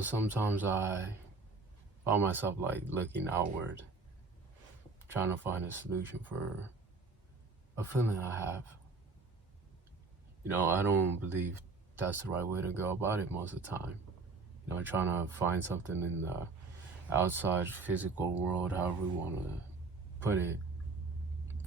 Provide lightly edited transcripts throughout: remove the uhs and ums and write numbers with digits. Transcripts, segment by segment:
Sometimes I find myself like looking outward, trying to find a solution for a feeling I have. I don't believe that's the right way to go about it most of the time. Trying to find something in the outside physical world, however we want to put it,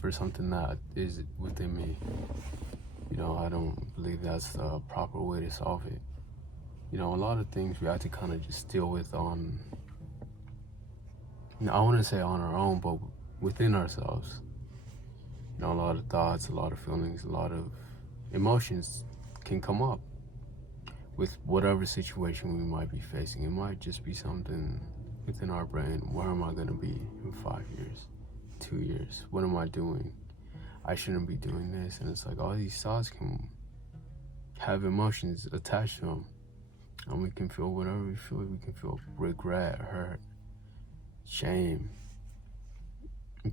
for something that is within me. I don't believe that's the proper way to solve it. A lot of things we have to kind of just deal with on, I wouldn't say on our own, but within ourselves. A lot of thoughts, a lot of feelings, a lot of emotions can come up with whatever situation we might be facing. It might just be something within our brain. Where am I going to be in 5 years, 2 years? What am I doing? I shouldn't be doing this. And it's like all these thoughts can have emotions attached to them. And we can feel whatever we feel. We can feel regret, hurt, shame.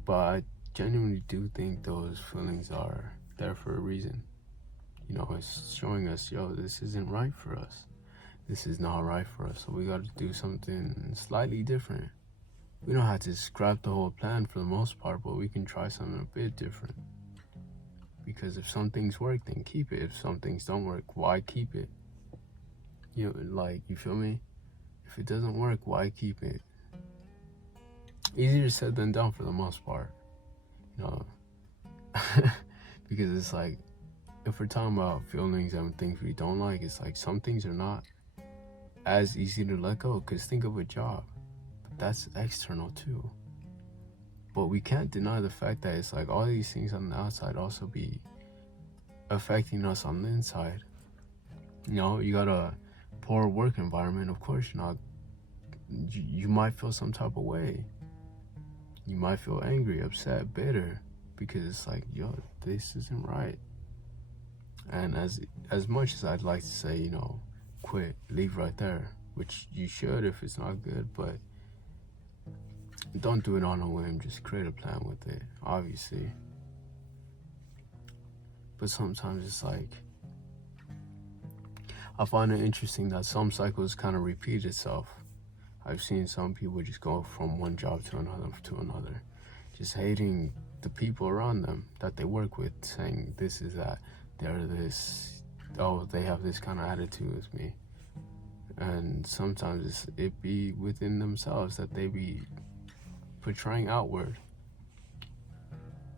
But I genuinely do think those feelings are there for a reason. It's showing us, this isn't right for us. This is not right for us. So we got to do something slightly different. We don't have to scrap the whole plan for the most part, but we can try something a bit different. Because if some things work, then keep it. If some things don't work, why keep it? You feel me? If it doesn't work, why keep it? Easier said than done for the most part. Because it's like, if we're talking about feelings and things we don't like, it's like some things are not as easy to let go. Because think of a job, but that's external too. But we can't deny the fact that it's like all these things on the outside also be affecting us on the inside. You got a poor work environment, of course you might feel some type of way. You might feel angry, upset, bitter, because it's like, this isn't right. And as much as I'd like to say, quit, leave right there, which you should if it's not good, but don't do it on a whim. Just create a plan with it, obviously. But sometimes it's like, I find it interesting that some cycles kind of repeat itself. I've seen some people just go from one job to another, just hating the people around them that they work with, saying this is that, they're this, they have this kind of attitude with me. And sometimes it be within themselves that they be portraying outward.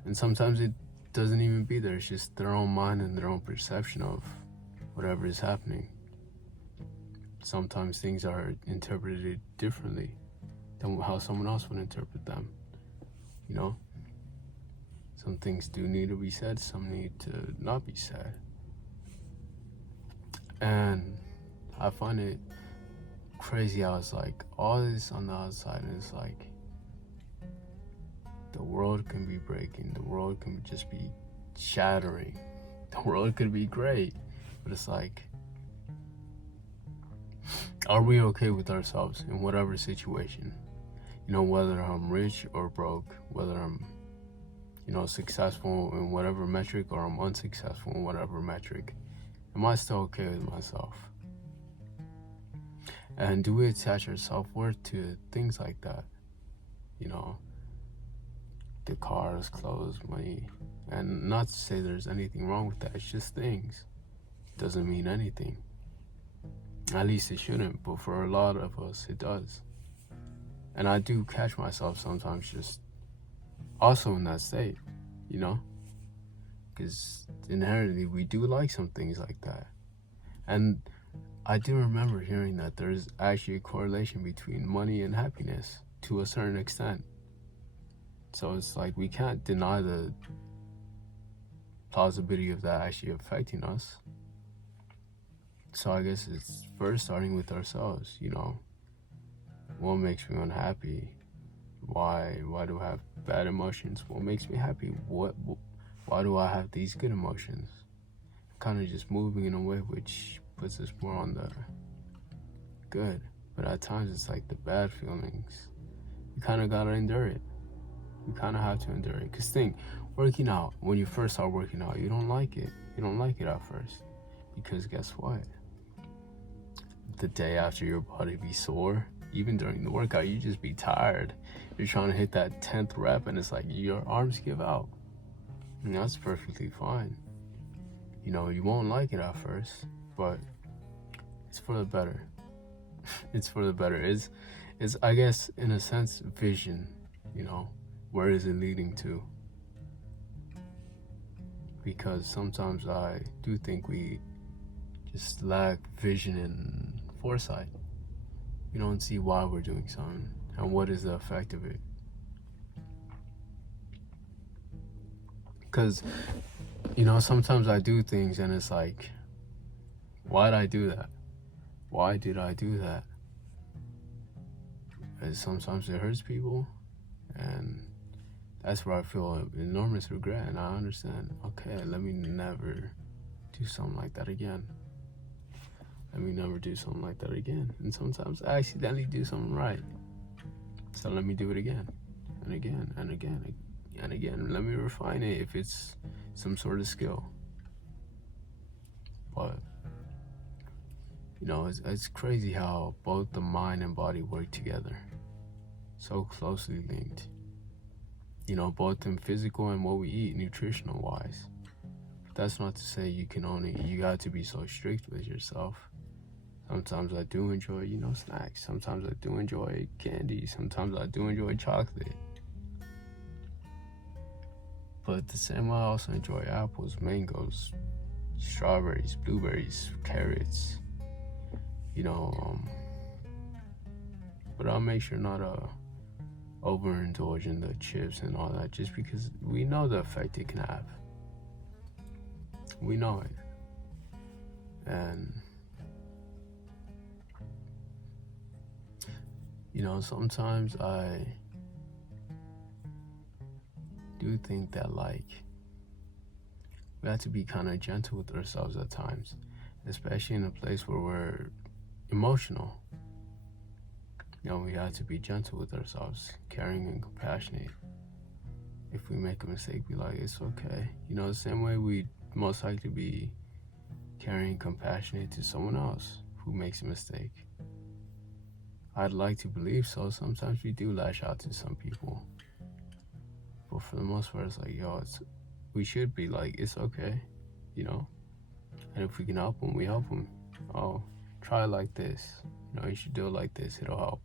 And sometimes it doesn't even be there. It's just their own mind and their own perception of whatever is happening. Sometimes things are interpreted differently than how someone else would interpret them. Some things do need to be said, some need to not be said. And I find it crazy how it's like all this on the outside, and it's like the world can be breaking, the world can just be shattering, the world could be great, but it's like, are we okay with ourselves in whatever situation? Whether I'm rich or broke, whether I'm successful in whatever metric or I'm unsuccessful in whatever metric, am I still okay with myself? And do we attach our self-worth to things like that? The cars, clothes, money. And not to say there's anything wrong with that, it's just things. It doesn't mean anything. At least it shouldn't, but for a lot of us, it does. And I do catch myself sometimes just also in that state, because inherently we do like some things like that. And I do remember hearing that there's actually a correlation between money and happiness to a certain extent. So it's like we can't deny the plausibility of that actually affecting us. So I guess it's first starting with ourselves, What makes me unhappy? Why do I have bad emotions? What makes me happy? Why do I have these good emotions? Kind of just moving in a way which puts us more on the good. But at times it's like the bad feelings. You kind of gotta endure it. You kind of have to endure it. Because working out, when you first start working out, you don't like it. You don't like it at first. Because guess what? the day after your body be sore. Even during the workout, you just be tired. You're trying to hit that 10th rep and it's like your arms give out. And that's perfectly fine. You know, you won't like it at first, but it's for the better. It's for the better. It's I guess in a sense vision, you know, where is it leading to? Because sometimes I do think we just lack vision and foresight. We don't see why we're doing something and what is the effect of it. Because, you know, sometimes I do things and it's like, why did I do that? Why did I do that? And sometimes it hurts people, and that's where I feel enormous regret. And I understand, okay, let me never do something like that again. Let me never do something like that again. And sometimes I accidentally do something right, so let me do it again and again and again and again. Let me refine it if it's some sort of skill. But you know, it's crazy how both the mind and body work together, so closely linked. You know, both in physical and what we eat, nutritional wise. But that's not to say you got to be so strict with yourself. Sometimes I do enjoy, you know, snacks. Sometimes I do enjoy candy. Sometimes I do enjoy chocolate. But the same way I also enjoy apples, mangoes, strawberries, blueberries, carrots. You know, but I'll make sure not to overindulge in the chips and all that, just because we know the effect it can have. We know it. And you know, sometimes I do think that, like, we have to be kind of gentle with ourselves at times, especially in a place where we're emotional. You know, we have to be gentle with ourselves, caring and compassionate. If we make a mistake, be like, it's okay. You know, the same way we most likely be caring and compassionate to someone else who makes a mistake. I'd like to believe so. Sometimes we do lash out to some people. But for the most part, it's like, we should be like, it's okay, you know? And if we can help them, we help them. Oh, try it like this. You know, you should do it like this. It'll help.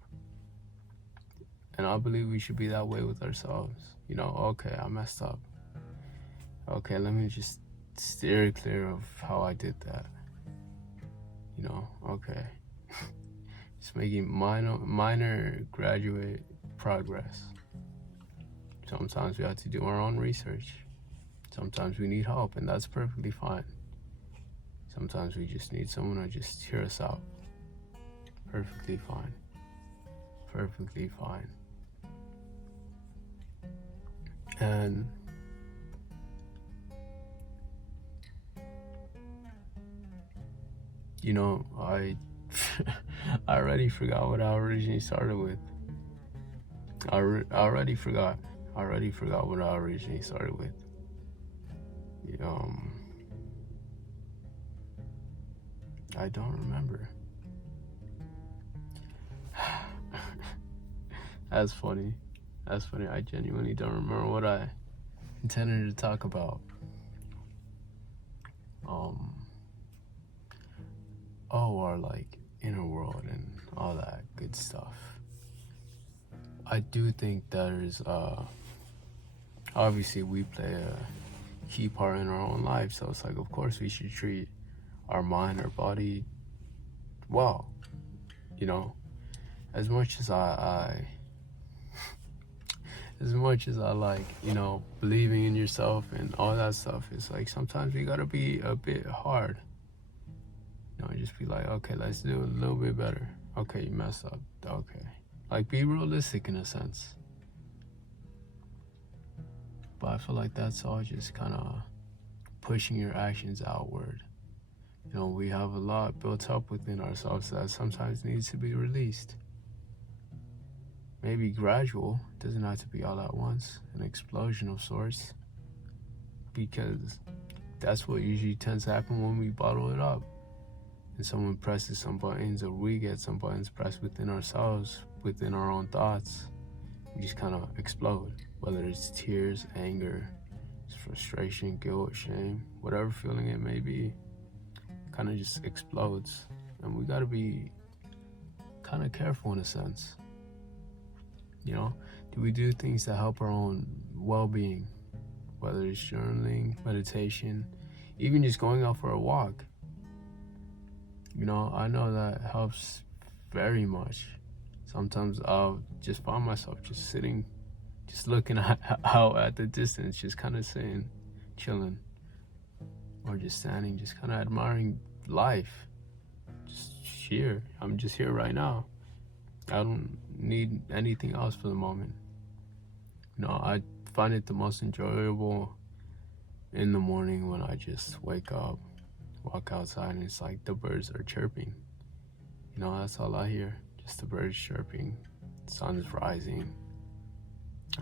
And I believe we should be that way with ourselves. You know, okay, I messed up. Okay, let me just steer clear of how I did that. You know, okay. Just making minor graduate progress. Sometimes we have to do our own research. Sometimes we need help, and that's perfectly fine. Sometimes we just need someone to just hear us out. Perfectly fine. Perfectly fine. And you know, I already forgot what I originally started with. I already forgot what I originally started with. I don't remember. That's funny. I genuinely don't remember what I intended to talk about. Our like inner world and all that good stuff. I do think there's obviously we play a key part in our own life, so it's like, of course we should treat our mind, our body well. You know, as much as I like, you know, believing in yourself and all that stuff, it's like sometimes we gotta be a bit hard. You know, just be like, okay, let's do it a little bit better. Okay, you messed up. Okay. Like, be realistic in a sense. But I feel like that's all just kind of pushing your actions outward. You know, we have a lot built up within ourselves that sometimes needs to be released. Maybe gradual, doesn't have to be all at once, an explosion of sorts. Because that's what usually tends to happen when we bottle it up. and someone presses some buttons, or we get some buttons pressed within ourselves, within our own thoughts, we just kind of explode. Whether it's tears, anger, frustration, guilt, shame, whatever feeling it may be, kind of just explodes. And we got to be kind of careful in a sense. You know, do we do things that help our own well-being? Whether it's journaling, meditation, even just going out for a walk. You know, I know that helps very much. Sometimes I'll just find myself just sitting, just looking out at the distance, just kind of sitting, chilling, or just standing, just kind of admiring life. Just here. I'm just here right now. I don't need anything else for the moment. You know, I find it the most enjoyable in the morning when I just wake up, walk outside, and it's like the birds are chirping. You know, that's all I hear. Just the birds chirping, the sun is rising.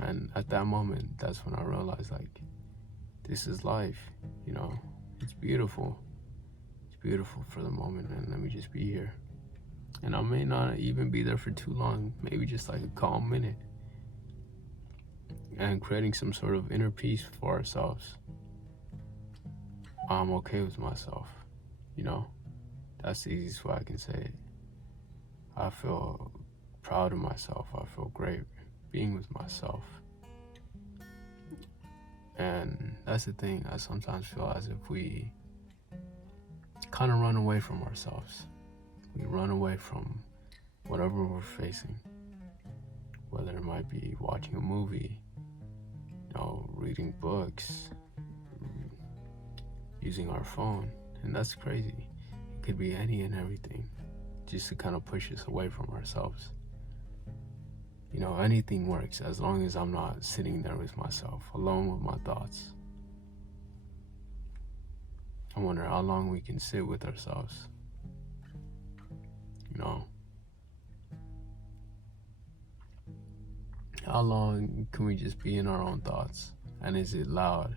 And at that moment, that's when I realized, like, this is life, you know. It's beautiful. It's beautiful for the moment, and let me just be here. And I may not even be there for too long, maybe just like a calm minute. And creating some sort of inner peace for ourselves. I'm okay with myself, you know. That's the easiest way I can say it. I feel proud of myself. I feel great being with myself. And that's the thing. I sometimes feel as if we kind of run away from ourselves. We run away from whatever we're facing. Whether it might be watching a movie, you know, reading books, using our phone. And that's crazy. It could be any and everything, just to kind of push us away from ourselves. You know, anything works as long as I'm not sitting there with myself, alone with my thoughts. I wonder how long we can sit with ourselves. You know, how long can we just be in our own thoughts? And is it loud?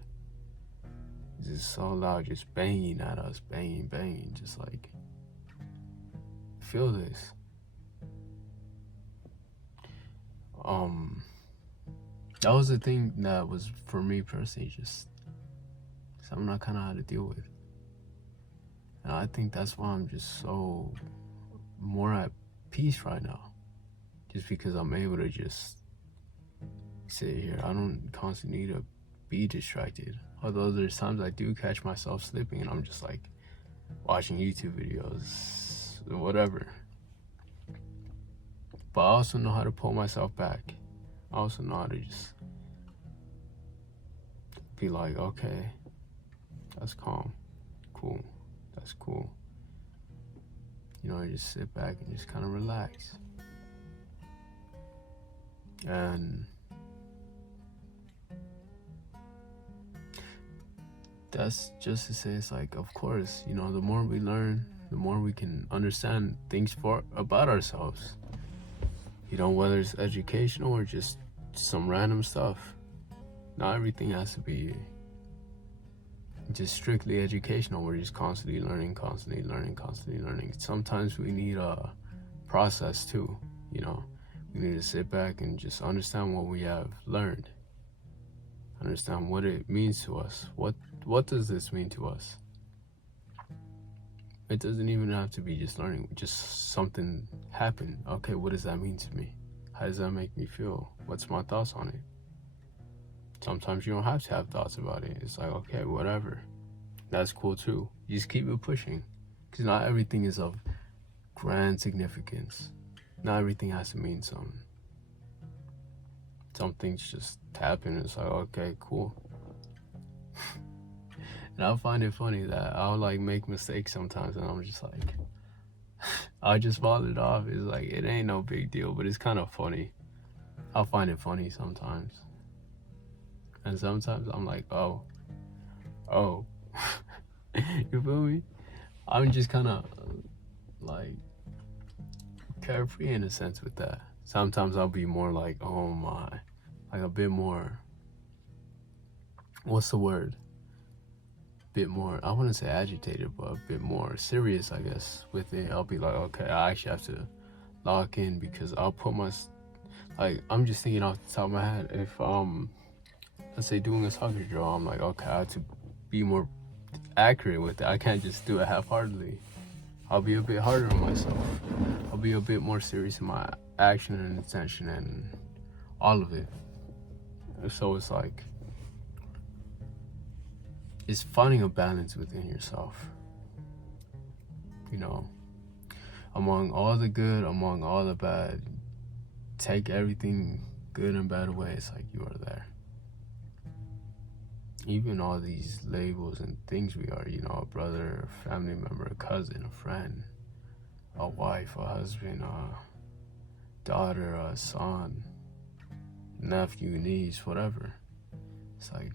Is it so loud, just banging at us, banging, just like, feel this. That was the thing that was, for me personally, just something I kind of had to deal with. And I think that's why I'm just so more at peace right now. Just because I'm able to just sit here. I don't constantly need to be distracted. Although there's times I do catch myself slipping and I'm just like watching YouTube videos, whatever. But I also know how to pull myself back. I also know how to just be like, okay, that's calm, cool, that's cool. You know, just sit back and just kind of relax. And that's just to say, it's like, of course, you know, the more we learn, the more we can understand things about ourselves. You know, whether it's educational or just some random stuff. Not everything has to be just strictly educational. We're just constantly learning. Sometimes we need a process too, you know. We need to sit back and just understand what we have learned. Understand what it means to us. What does this mean to us? It doesn't even have to be just learning. Just something happened. Okay, what does that mean to me? How does that make me feel? What's my thoughts on it? Sometimes you don't have to have thoughts about it. It's like, okay, whatever. That's cool too. You just keep it pushing. Because not everything is of grand significance. Not everything has to mean something. Some things just happen and it's like, okay, cool. And I find it funny that I'll like make mistakes sometimes and I'm just like, I just fall it off. It's like, it ain't no big deal, but it's kind of funny. I'll find it funny sometimes. And sometimes I'm like, oh. You feel me? I'm just kind of like carefree in a sense with that. Sometimes I'll be more like, oh my, like a bit more, what's the word? bit more, I wouldn't say agitated, but a bit more serious, I guess, with it. I'll be like, okay, I actually have to lock in, because I'll put like, I'm just thinking off the top of my head, if, let's say doing a soccer drill, I'm like, okay, I have to be more accurate with it. I can't just do it half-heartedly. I'll be a bit harder on myself. I'll be a bit more serious in my action and intention and all of it. So it's like, it's finding a balance within yourself. You know, among all the good, among all the bad, take everything good and bad away. It's like you are there. Even all these labels and things we are, you know, a brother, a family member, a cousin, a friend, a wife, a husband, a daughter, a son, nephew, niece, whatever. It's like,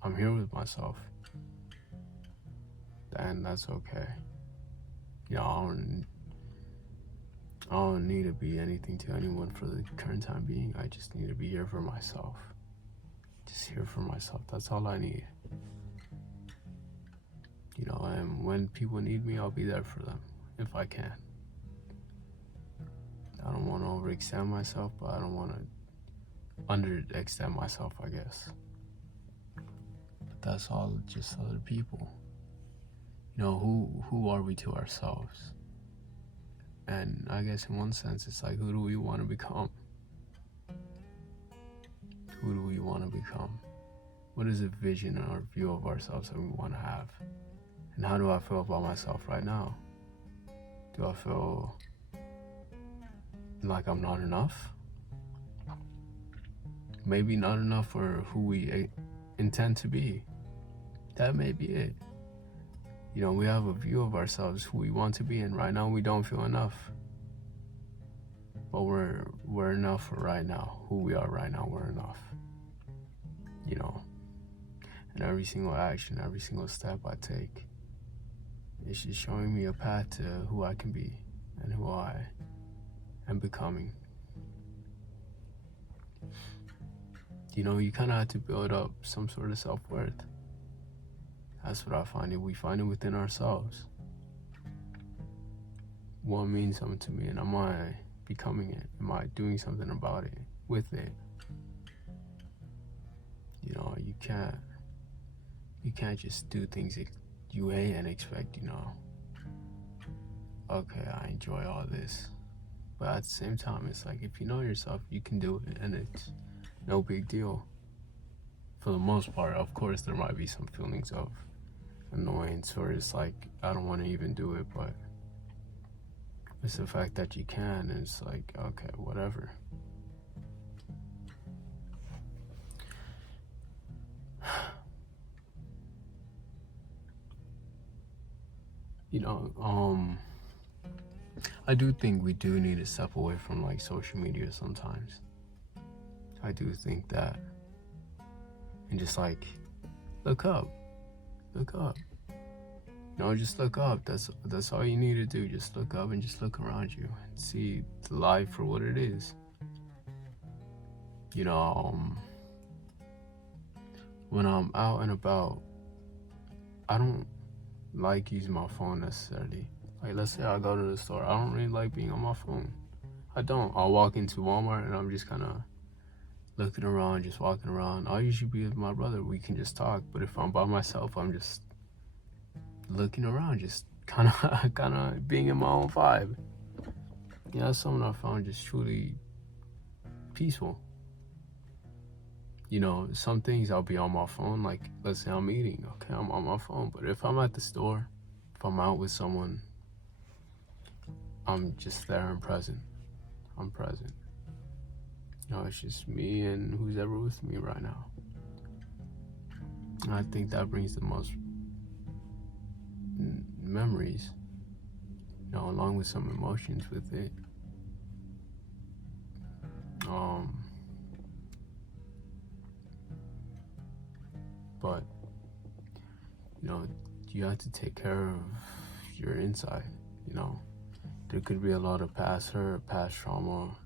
I'm here with myself, and that's okay. You know, I don't need to be anything to anyone for the current time being. I just need to be here for myself. Just here for myself. That's all I need. You know, and when people need me, I'll be there for them if I can. I don't want to overextend myself, but I don't want to underextend myself, I guess. But that's all just other people. You know, who are we to ourselves? And I guess in one sense, it's like, who do we want to become? Who do we want to become? What is a vision or view of ourselves that we want to have? And how do I feel about myself right now? Do I feel like I'm not enough? Maybe not enough for who we intend to be. That may be it. You know, we have a view of ourselves, who we want to be, and right now we don't feel enough. But we're enough for right now. Who we are right now, we're enough. You know, and every single action, every single step I take, it's just showing me a path to who I can be and who I am becoming. You know, you kind of have to build up some sort of self-worth. That's what I find it. We find it within ourselves. What means something to me, and am I becoming it? Am I doing something about it, with it? You know, you can't just do things that you hate and expect, you know, okay, I enjoy all this. But at the same time, it's like, if you know yourself, you can do it, and it's no big deal. For the most part, of course, there might be some feelings of annoyance, or it's like, I don't want to even do it, but it's the fact that you can, and it's like, okay, whatever. You know, I do think we do need to step away from like social media sometimes. I do think that, and just like, look up. You know, just look up. That's all you need to do. Just look up and just look around you and see the life for what it is. You know, when I'm out and about, I don't like using my phone necessarily. Like, let's say I go to the store, I don't really like being on my phone. I don't. I'll walk into Walmart and I'm just kind of looking around, just walking around. I'll usually be with my brother. We can just talk. But if I'm by myself, I'm just looking around, just kind of being in my own vibe. Yeah, that's something I found just truly peaceful. You know, some things I'll be on my phone, like, let's say I'm eating, okay, I'm on my phone. But if I'm at the store, if I'm out with someone, I'm just there and present. I'm present. You know, it's just me and who's ever with me right now. And I think that brings the most memories, you know, along with some emotions with it. But, you know, you have to take care of your inside, you know. There could be a lot of past hurt, past trauma,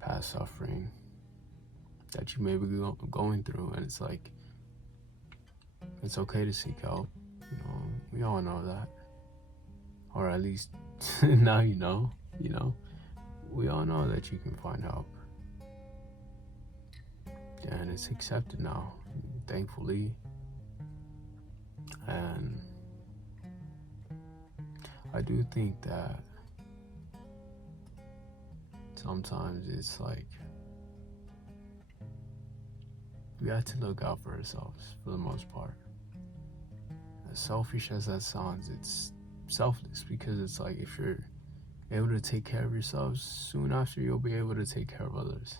past suffering that you may be going through, and it's like, It's okay to seek help. You know, we all know that. Or at least now you know. We all know that you can find help. And it's accepted now, thankfully. And I do think that sometimes it's like we have to look out for ourselves for the most part. As selfish as that sounds, it's selfless, because it's like if you're able to take care of yourselves, soon after you'll be able to take care of others.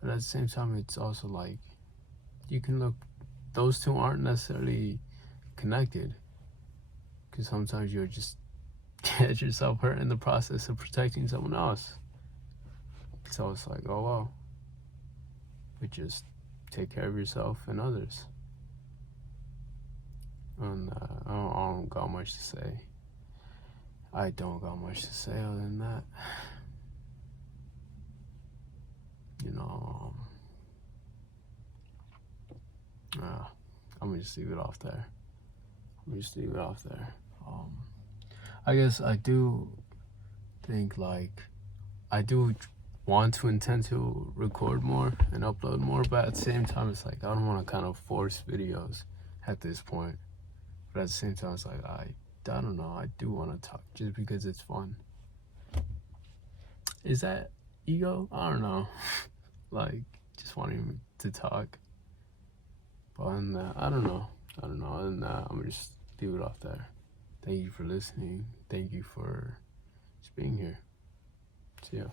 But at the same time, it's also like you can look, those two aren't necessarily connected, because sometimes you'll just get yourself hurt in the process of protecting someone else. So it's like, oh well, but just take care of yourself and others. And I don't got much to say. I don't got much to say other than that. You know, I'm gonna just leave it off there. I guess I do think, like, I do want to intend to record more and upload more, but at the same time, it's like I don't want to kind of force videos at this point. But at the same time, it's like I don't know, I do want to talk just because it's fun. Is that ego? I don't know. Like, just wanting to talk. But other than that, I don't know. Other than that, I'm gonna just leave it off there. Thank you for listening. Thank you for just being here. See ya.